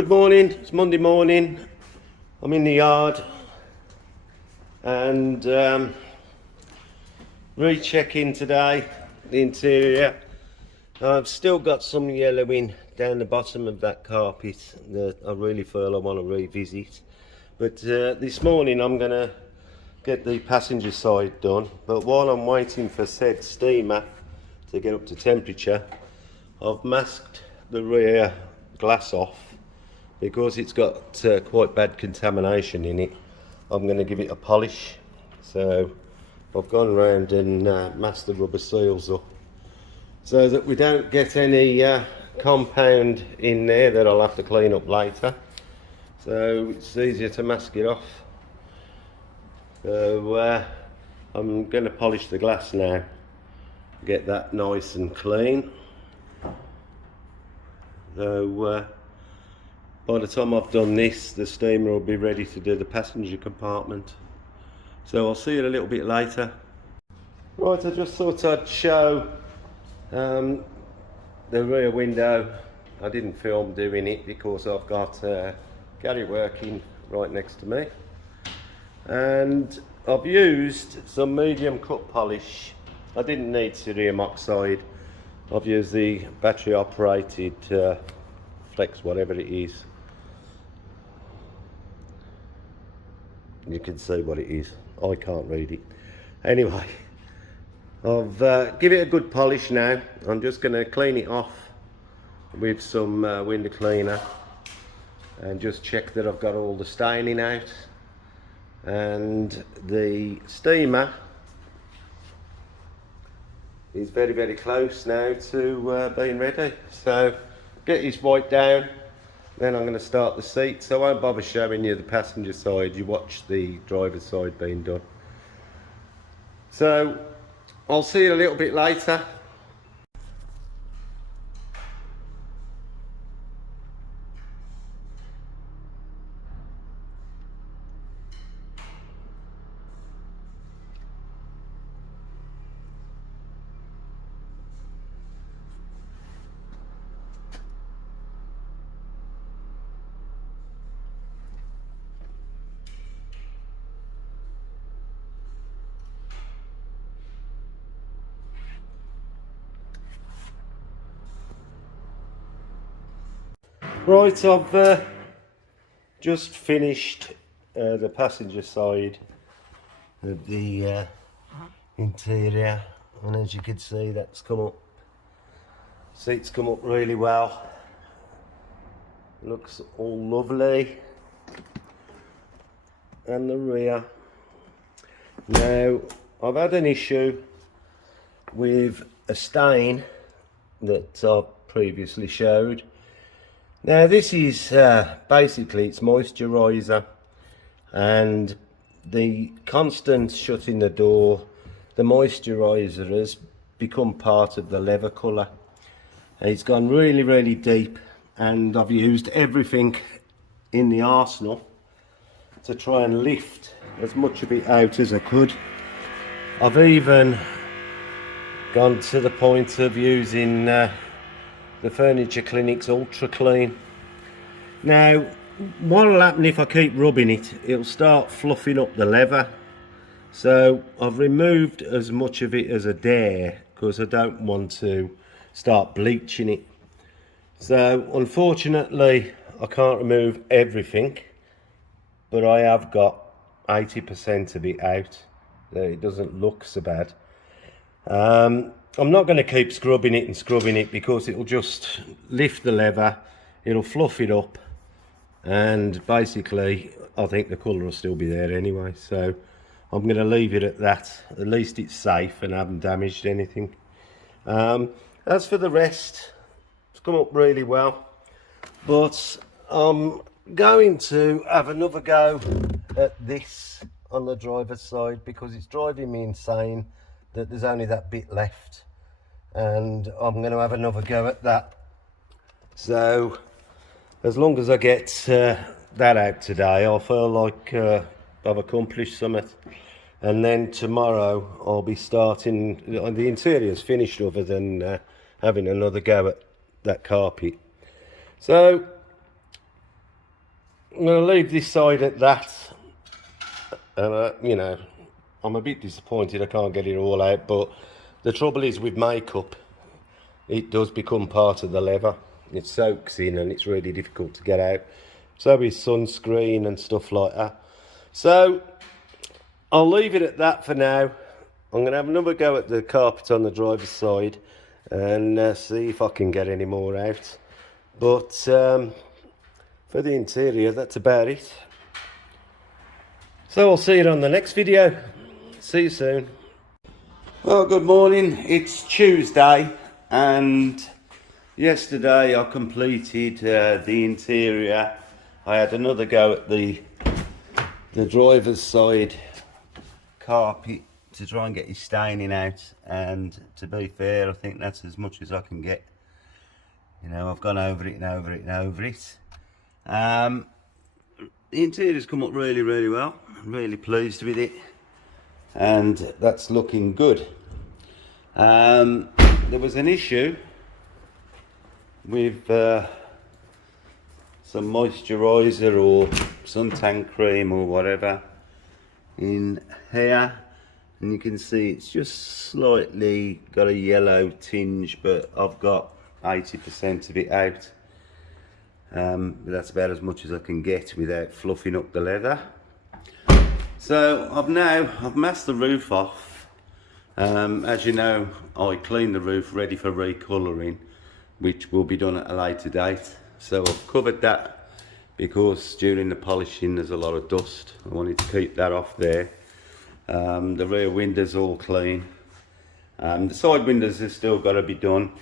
Good morning, it's Monday morning. I'm in the yard and rechecking today the interior. I've still got some yellowing down the bottom of that carpet that I really feel I want to revisit. But this morning I'm going to get the passenger side done. But while I'm waiting for said steamer to get up to temperature, I've masked the rear glass off because it's got quite bad contamination in it. I'm going to give it a polish. So I've gone around and masked the rubber seals up so that we don't get any compound in there that I'll have to clean up later. So it's easier to mask it off. So I'm going to polish the glass now, get that nice and clean. So by the time I've done this, the steamer will be ready to do the passenger compartment. So I'll see you a little bit later. Right, I just thought I'd show the rear window. I didn't film doing it because I've got Gary working right next to me. And I've used some medium cut polish. I didn't need cerium oxide. I've used the battery operated flex, whatever it is. You can see what it is. I can't read it. Anyway, I've give it a good polish now. I'm just going to clean it off with some window cleaner and just check that I've got all the staining out. And the steamer is very, very close now to being ready. So get this wiped down. Then I'm going to start the seats. I won't bother showing you the passenger side. You watch the driver's side being done. So I'll see you a little bit later. Right, I've just finished the passenger side of the interior, and as you can see, that's come up. Seats come up really well. Looks all lovely. And the rear. Now, I've had an issue with a stain that I've previously showed. Now this is basically it's moisturiser, and the constant shutting the door, the moisturiser has become part of the leather colour. It's gone really, really deep, and I've used everything in the arsenal to try and lift as much of it out as I could. I've even gone to the point of using the Furniture Clinic's Ultra Clean. Now, what'll happen if I keep rubbing it, it'll start fluffing up the leather. So I've removed as much of it as I dare because I don't want to start bleaching it. So unfortunately I can't remove everything, but I have got 80% of it out, so it doesn't look so bad. I'm not going to keep scrubbing it because it'll just lift the leather, it'll fluff it up, and basically I think the colour will still be there anyway. So I'm going to leave it at that. At least it's safe and I haven't damaged anything. As for the rest, it's come up really well, but I'm going to have another go at this on the driver's side because it's driving me insane that there's only that bit left, and I'm going to have another go at that. So as long as I get that out today, I feel like I've accomplished something. And then tomorrow I'll be starting, the interior's finished other than having another go at that carpet. So I'm going to leave this side at that. And, you know, I'm a bit disappointed I can't get it all out, but the trouble is with makeup, it does become part of the leather. It soaks in and it's really difficult to get out. So is sunscreen and stuff like that. So I'll leave it at that for now. I'm going to have another go at the carpet on the driver's side and see if I can get any more out. But for the interior, that's about it. So I'll see you on the next video. See you soon. Well, good morning. It's Tuesday, and yesterday I completed the interior. I had another go at the driver's side carpet to try and get his staining out, and to be fair, I think that's as much as I can get. You know, I've gone over it and over it and over it. The interior's come up really, really well. I'm really pleased with it, and that's looking good. There was an issue with some moisturiser or suntan cream or whatever in here, and you can see it's just slightly got a yellow tinge, but I've got 80% of it out. But that's about as much as I can get without fluffing up the leather. So I've masked the roof off. As you know, I cleaned the roof ready for recolouring, which will be done at a later date. So I've covered that because during the polishing there's a lot of dust. I wanted to keep that off there. The rear windows all clean. The side windows have still got to be done.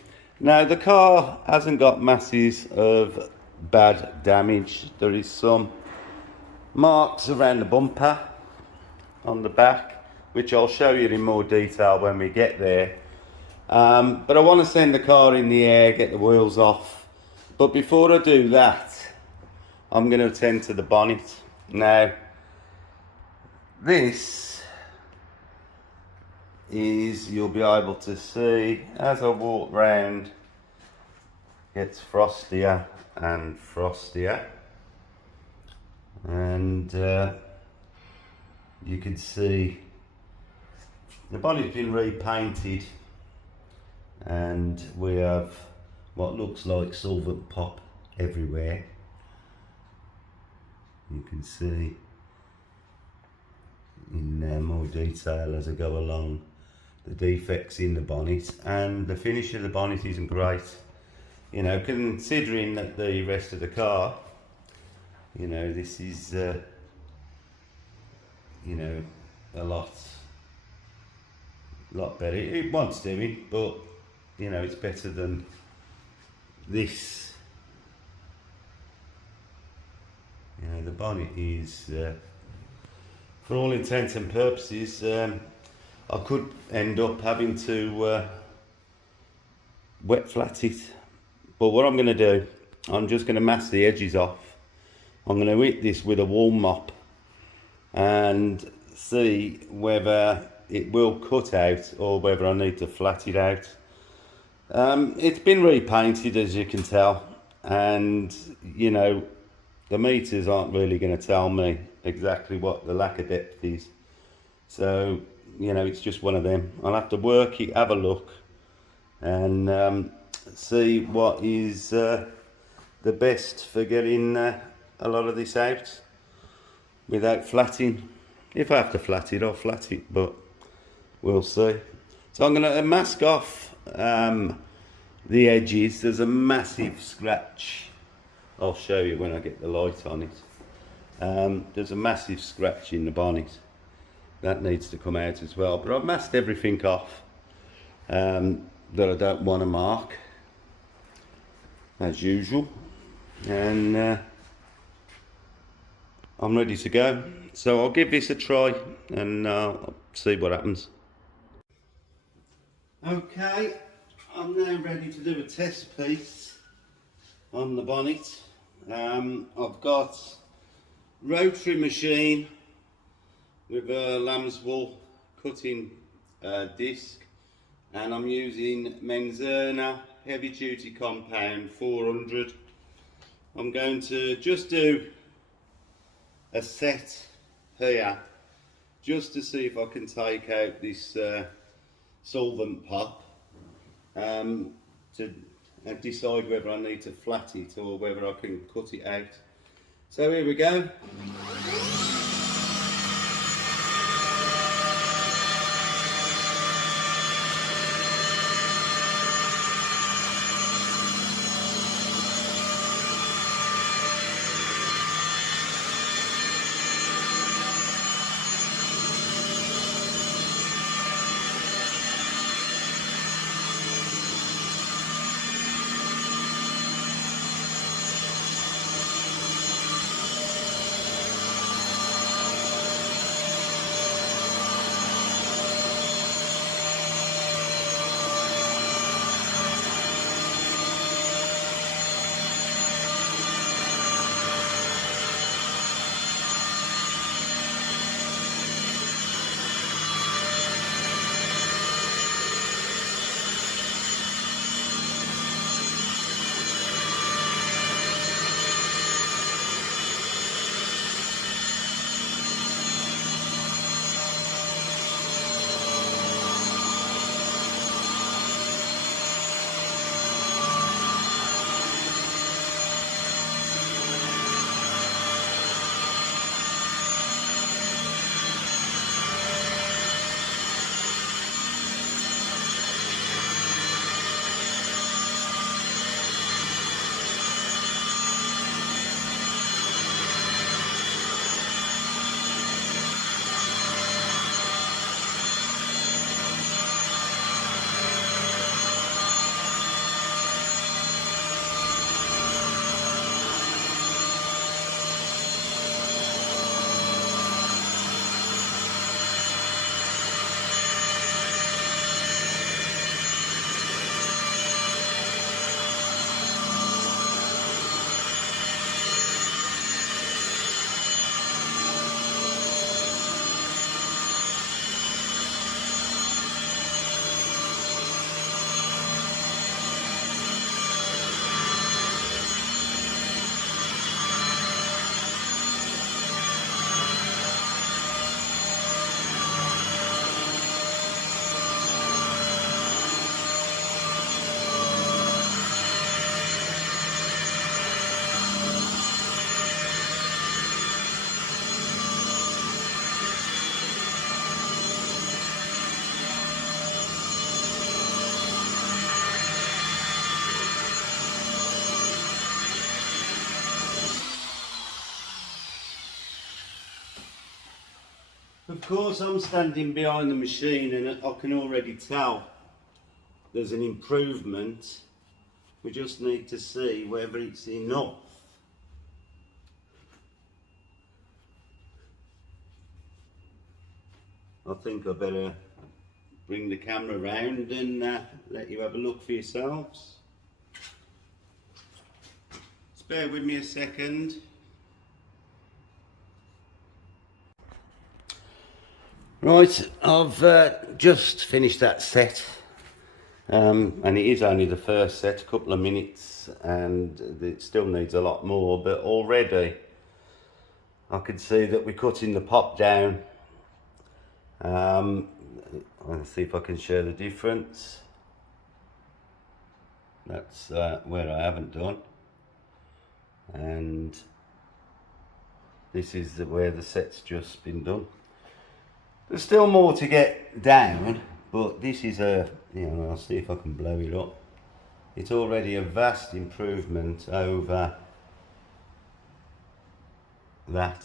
Now the car hasn't got masses of bad damage. There is some marks around the bumper on the back, which I'll show you in more detail when we get there. But I want to send the car in the air, get the wheels off. But before I do that, I'm going to attend to the bonnet. Now, this is, you'll be able to see as I walk round, gets frostier and frostier, and you can see the bonnet's been repainted, and we have what looks like solvent pop everywhere. You can see in more detail as I go along the defects in the bonnet, and the finish of the bonnet isn't great. You know, considering that the rest of the car, you know, this is, you know, a lot better. It wants doing, but, you know, it's better than this. You know, the bonnet is, for all intents and purposes, I could end up having to wet flat it. But what I'm going to do, I'm just going to mask the edges off. I'm going to hit this with a wool mop and see whether it will cut out or whether I need to flat it out. It's been repainted, as you can tell, and you know, the meters aren't really going to tell me exactly what the lack of depth is. So, you know, it's just one of them. I'll have to work it, have a look, and see what is the best for getting a lot of this out without flatting. If I have to flat it, I'll flat it, but we'll see. So I'm going to mask off the edges. There's a massive scratch. I'll show you when I get the light on it. There's a massive scratch in the bonnet. That needs to come out as well. But I've masked everything off that I don't want to mark, as usual, and I'm ready to go. So I'll give this a try and I'll see what happens. Okay, I'm now ready to do a test piece on the bonnet. I've got rotary machine with a lamb's wool cutting disc, and I'm using Menzerna heavy duty compound 400. I'm going to just do a set here just to see if I can take out this solvent pop to decide whether I need to flat it or whether I can cut it out. So here we go. Of course, I'm standing behind the machine and I can already tell there's an improvement. We just need to see whether it's enough. I think I better bring the camera round and let you have a look for yourselves. Just bear with me a second. Right, I've just finished that set, and it is only the first set, a couple of minutes, and it still needs a lot more, but already I can see that we're cutting the pop down. Let's see if I can show the difference. That's where I haven't done, and this is where the set's just been done. There's still more to get down, but this is I'll see if I can blow it up. It's already a vast improvement over that.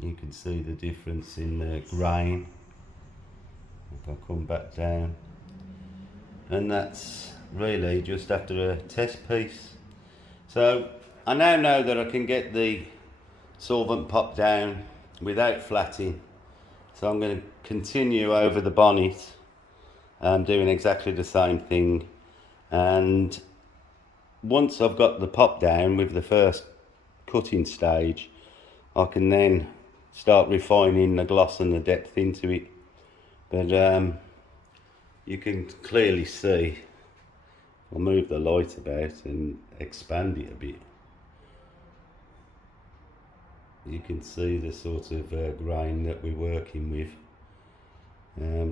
You can see the difference in the grain. If I come back down, and that's really just after a test piece. So I now know that I can get the solvent pop down without flatting, so I'm going to continue over the bonnet doing exactly the same thing, and once I've got the pop down with the first cutting stage, I can then start refining the gloss and the depth into it. But you can clearly see, I'll move the light about and expand it a bit. you can see the sort of grain that we're working with.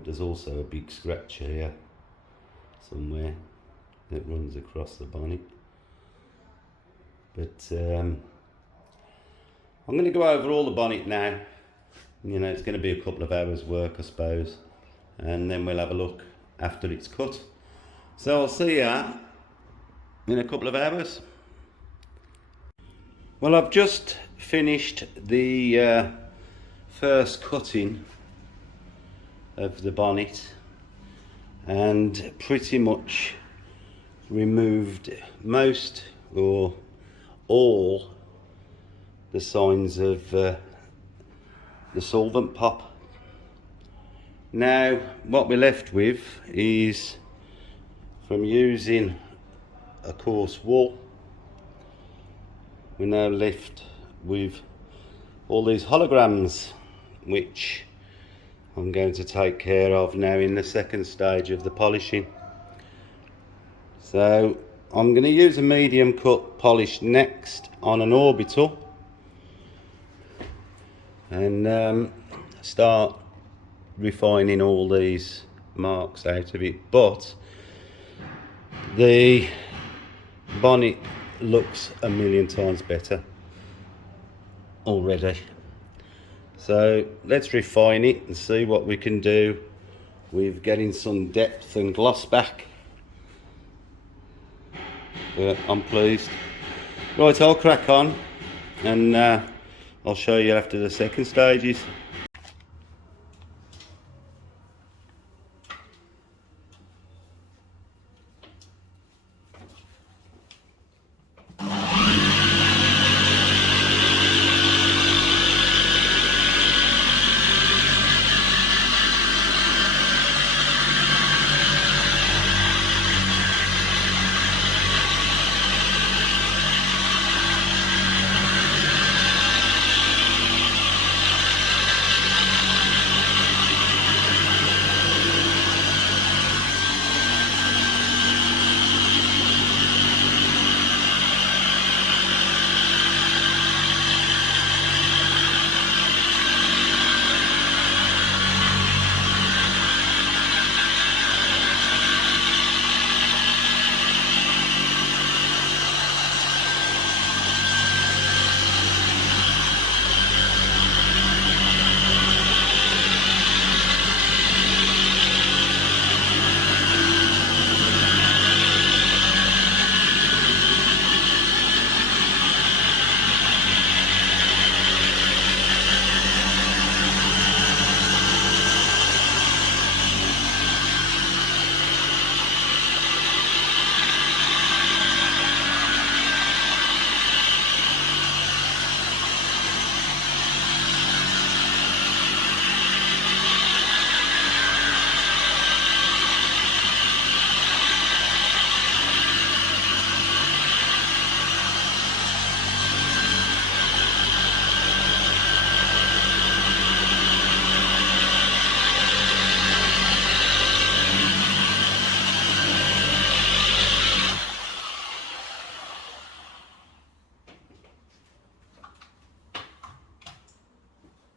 There's also a big scratch here somewhere that runs across the bonnet, but I'm going to go over all the bonnet now. You know, it's going to be a couple of hours work, I suppose, and then we'll have a look after it's cut. So I'll see you in a couple of hours. Well, I've just finished the first cutting of the bonnet and pretty much removed most or all the signs of the solvent pop. Now what we're left with is, from using a coarse wool, we're now left with all these holograms, which I'm going to take care of now in the second stage of the polishing. So I'm going to use a medium cut polish next on an orbital and start refining all these marks out of it, but the bonnet looks a million times better already. So let's refine it and see what we can do with getting some depth and gloss back. I'm pleased. Right, I'll crack on and I'll show you after the second stages.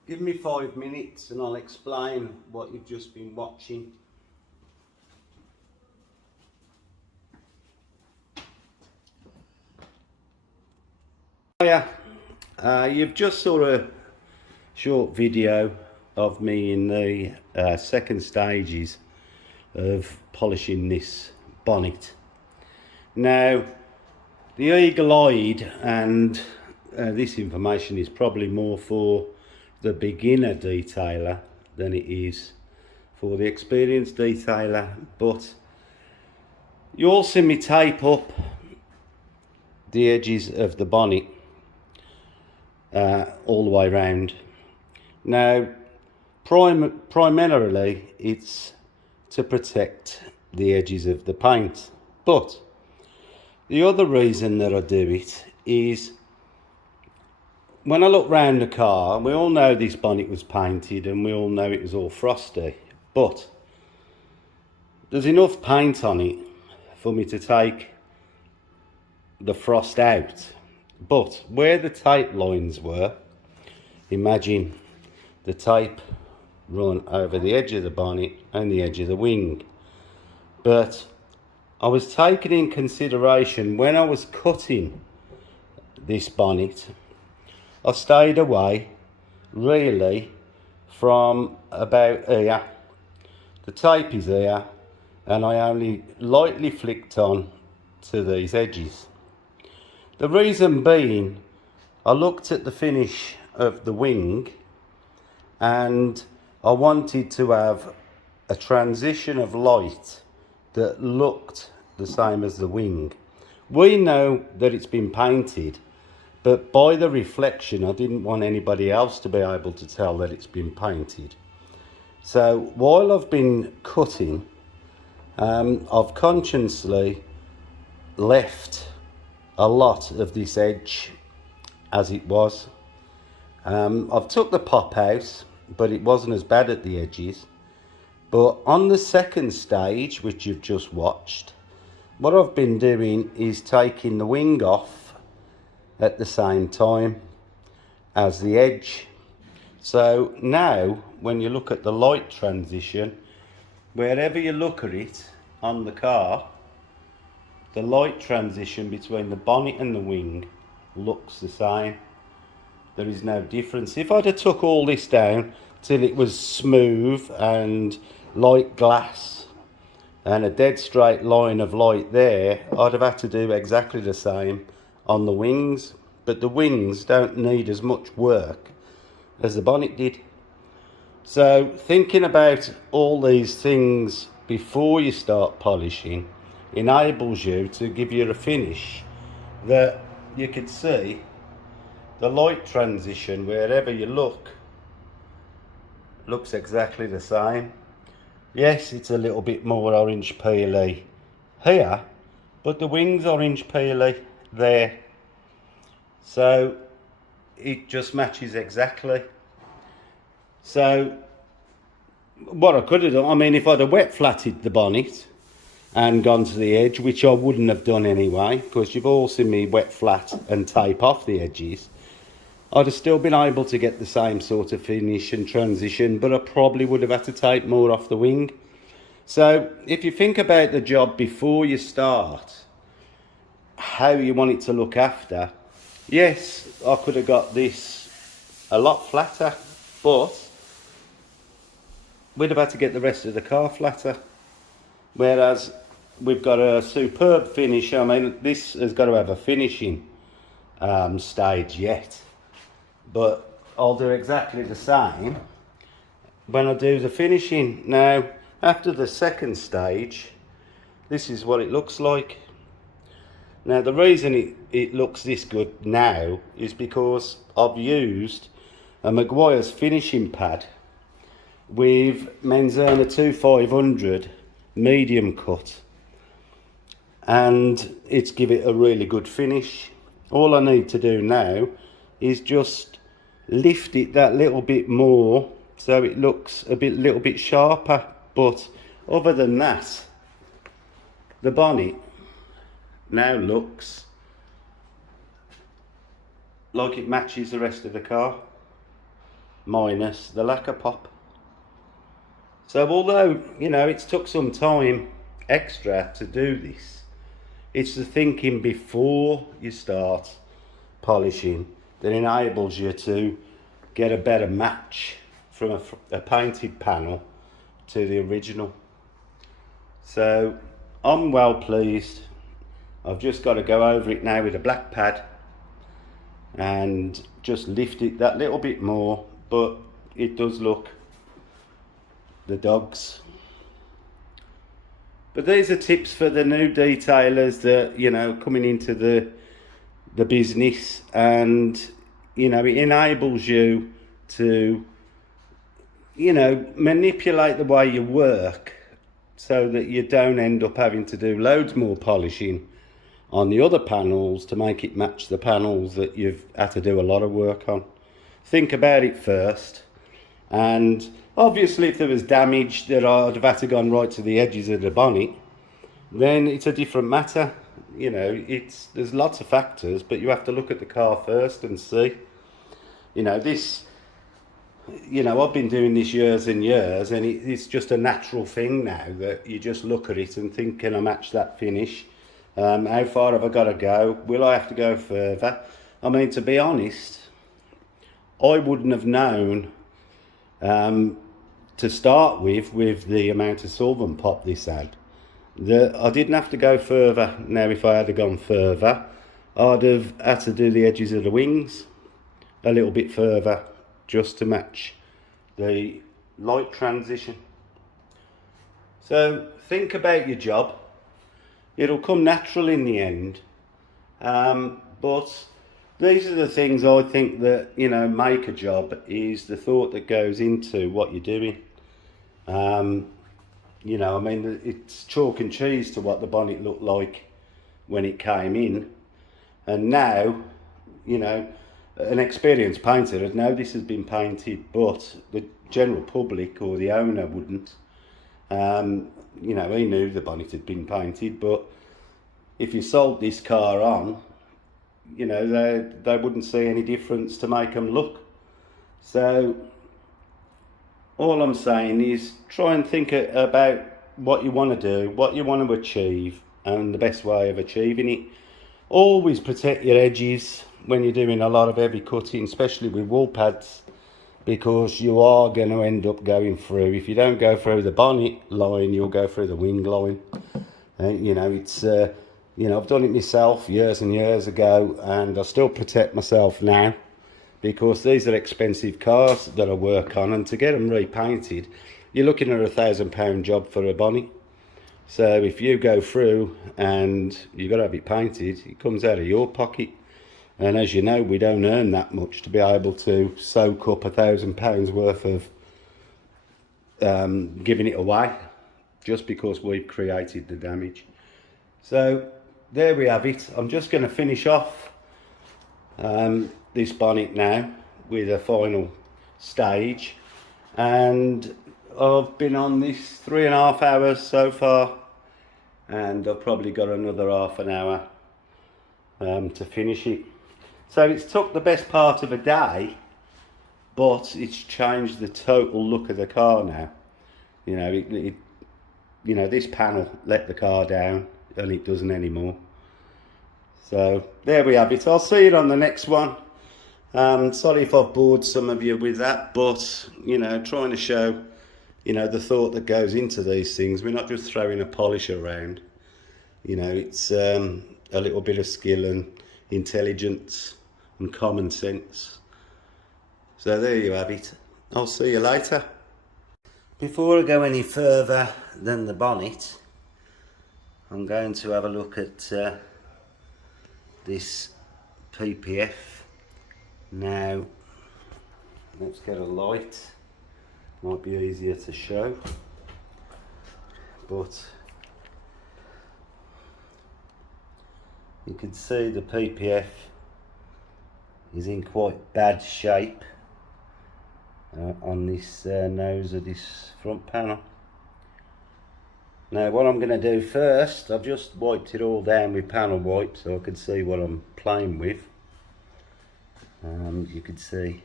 Give me 5 minutes and I'll explain what you've just been watching. Yeah, you've just saw a short video of me in the second stages of polishing this bonnet. Now, the eagle-eyed, and this information is probably more for the beginner detailer than it is for the experienced detailer, but you'll see me tape up the edges of the bonnet all the way around. Now, primarily it's to protect the edges of the paint, but the other reason that I do it is when I look round the car, we all know this bonnet was painted and we all know it was all frosty, but there's enough paint on it for me to take the frost out. But where the tape lines were, imagine the tape run over the edge of the bonnet and the edge of the wing. But I was taking in consideration when I was cutting this bonnet, I stayed away really from about here. The tape is here, and I only lightly flicked on to these edges. The reason being, I looked at the finish of the wing and I wanted to have a transition of light that looked the same as the wing. We know that it's been painted, but by the reflection, I didn't want anybody else to be able to tell that it's been painted. So while I've been cutting, I've consciously left a lot of this edge as it was. I've took the pop out, but it wasn't as bad at the edges. But on the second stage, which you've just watched, what I've been doing is taking the wing off at the same time as the edge. So now, when you look at the light transition, wherever you look at it on the car, the light transition between the bonnet and the wing looks the same. There is no difference. If I'd have took all this down till it was smooth and like glass and a dead straight line of light there, I'd have had to do exactly the same on the wings. But the wings don't need as much work as the bonnet did. So thinking about all these things before you start polishing enables you to give you a finish that you can see the light transition wherever you look looks exactly the same. Yes, it's a little bit more orange peely here, but the wings orange peely there. So it just matches exactly. So what I could have done, I mean, if I'd have wet flatted the bonnet and gone to the edge, which I wouldn't have done anyway, because you've all seen me wet flat and tape off the edges, I'd have still been able to get the same sort of finish and transition, but I probably would have had to tape more off the wing. So if you think about the job before you start, how you want it to look after, yes, I could have got this a lot flatter, but we'd have had to get the rest of the car flatter. Whereas we've got a superb finish. I mean, this has got to have a finishing stage yet. But I'll do exactly the same when I do the finishing. Now, after the second stage, this is what it looks like. Now, the reason it looks this good now is because I've used a Maguire's finishing pad with Menzana 2500 medium cut, and it's give it a really good finish. All I need to do now is just lift it that little bit more so it looks little bit sharper. But other than that, the bonnet now looks like it matches the rest of the car, minus the lacquer pop. So although, you know, it's took some time extra to do this, it's the thinking before you start polishing that enables you to get a better match from a painted panel to the original. So I'm well pleased. I've just got to go over it now with a black pad and just lift it that little bit more, but it does look the dogs. But these are tips for the new detailers that, you know, coming into the business, and, you know, it enables you to, you know, manipulate the way you work so that you don't end up having to do loads more polishing on the other panels to make it match the panels that you've had to do a lot of work on. Think about it first, and obviously if there was damage that I'd have had to gone right to the edges of the bonnet, then it's a different matter. You know, there's lots of factors, but you have to look at the car first and see. You know, this you know, I've been doing this years and years, and it's just a natural thing now that you just look at it and think, can I match that finish? How far have I got to go? Will I have to go further? I mean, to be honest, I wouldn't have known to start with the amount of solvent pop this had, that I didn't have to go further. Now, if I had gone further, I'd have had to do the edges of the wings a little bit further just to match the light transition. So think about your job. It'll come natural in the end, but these are the things I think that, you know, make a job, is the thought that goes into what you're doing. You know, I mean, it's chalk and cheese to what the bonnet looked like when it came in, and now, you know, an experienced painter would know this has been painted, but the general public or the owner wouldn't. You know, he knew the bonnet had been painted, but if you sold this car on, you know, they wouldn't see any difference to make them look. So all I'm saying is try and think about what you want to do, what you want to achieve, and the best way of achieving it. Always protect your edges when you're doing a lot of heavy cutting, especially with wall pads, because you are going to end up going through. If you don't go through the bonnet line, you'll go through the wing line. You know, it's you know, I've done it myself years and years ago, and I still protect myself now, because these are expensive cars that I work on, and to get them repainted, you're looking at £1,000 job for a bonnet. So if you go through and you've got to have it painted, it comes out of your pocket. And as you know, we don't earn that much to be able to soak up £1,000 worth of giving it away, just because we've created the damage. So there we have it. I'm just going to finish off this bonnet now with a final stage, and I've been on this 3.5 hours so far, and I've probably got another half an hour to finish it. So it's took the best part of a day, but it's changed the total look of the car now. You know, you know, this panel let the car down, and it doesn't anymore. So there we have it. I'll see you on the next one. Sorry if I've bored some of you with that, but, you know, trying to show, you know, the thought that goes into these things. We're not just throwing a polish around. You know, it's a little bit of skill and intelligence and common sense. So there you have it. I'll see you later. Before I go any further than the bonnet, I'm going to have a look at this PPF. Now, let's get a light. Might be easier to show, but you can see the PPF is in quite bad shape on this nose of this front panel. Now what I'm going to do first, I've just wiped it all down with panel wipe so I can see what I'm playing with. You can see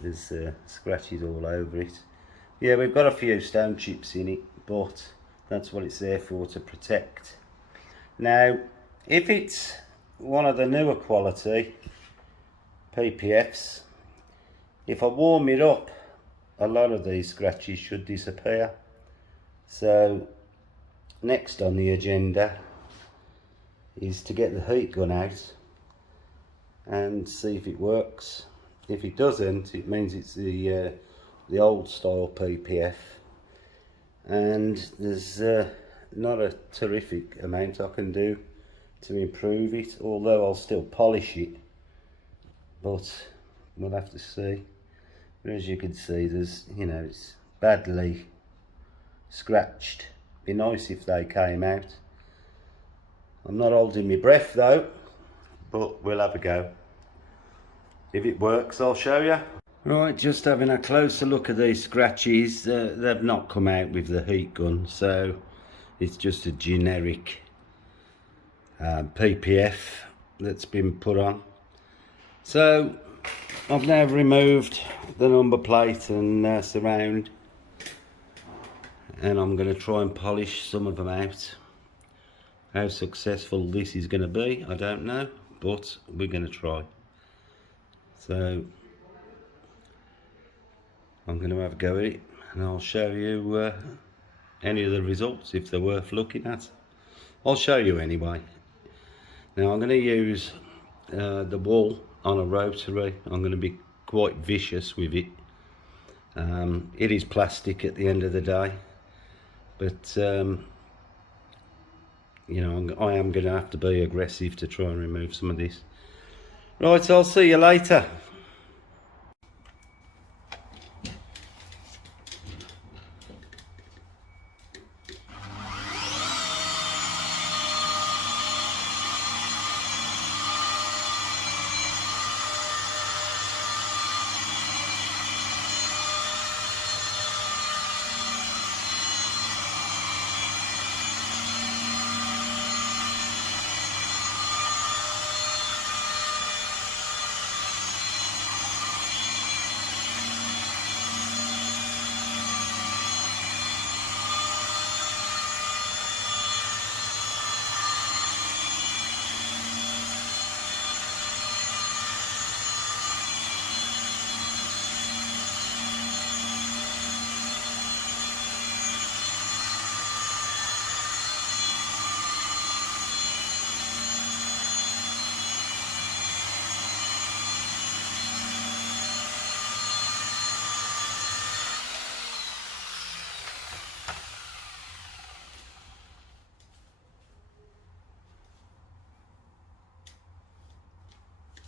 there's scratches all over it. Yeah, we've got a few stone chips in it, but that's what it's there for, to protect. Now, if it's one of the newer quality PPFs, if I warm it up, a lot of these scratches should disappear. So next on the agenda is to get the heat gun out and see if it works. If it doesn't, it means it's the old style PPF, and there's not a terrific amount I can do to improve it, although I'll still polish it, but we'll have to see. But as you can see, there's, you know, it's badly scratched. Be nice if they came out. I'm not holding my breath though, but we'll have a go. If it works, I'll show you. Right, just having a closer look at these scratches. They've not come out with the heat gun, so it's just a generic PPF that's been put on. So I've now removed the number plate and surround, and I'm going to try and polish some of them out. How successful this is going to be, I don't know, but we're going to try. So I'm going to have a go at it, and I'll show you any of the results if they're worth looking at. I'll show you anyway. Now I'm going to use the wool on a rotary. I'm going to be quite vicious with it. It is plastic at the end of the day, but you know, I am going to have to be aggressive to try and remove some of this. Right, I'll see you later.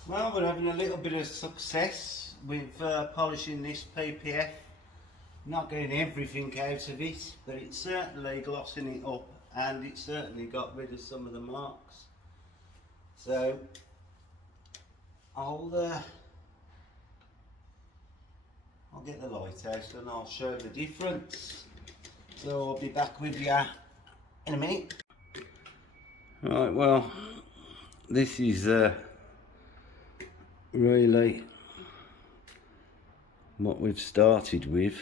Well, we're having a little bit of success with polishing this PPF. Not getting everything out of it, but it's certainly glossing it up, and it certainly got rid of some of the marks. So I'll get the light out and I'll show the difference. So I'll be back with you in a minute. Right, well, this is really what we've started with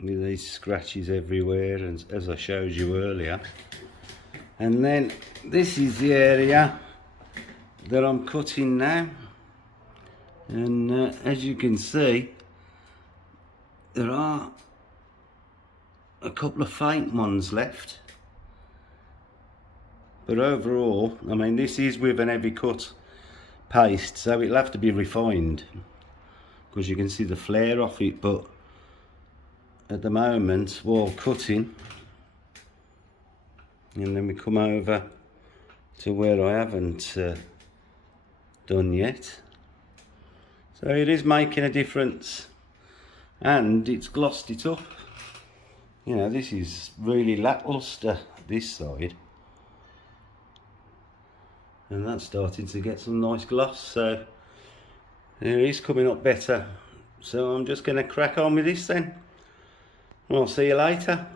these scratches everywhere, and as I showed you earlier. And then this is the area that I'm cutting now, and as you can see, there are a couple of faint ones left. But overall, I mean, this is with an heavy cut paste, so it'll have to be refined, because you can see the flare off it. But at the moment, while cutting, and then we come over to where I haven't done yet. So it is making a difference, and it's glossed it up. You know, this is really lackluster, this side. And that's starting to get some nice gloss, so it is coming up better. So I'm just going to crack on with this then. I'll see you later.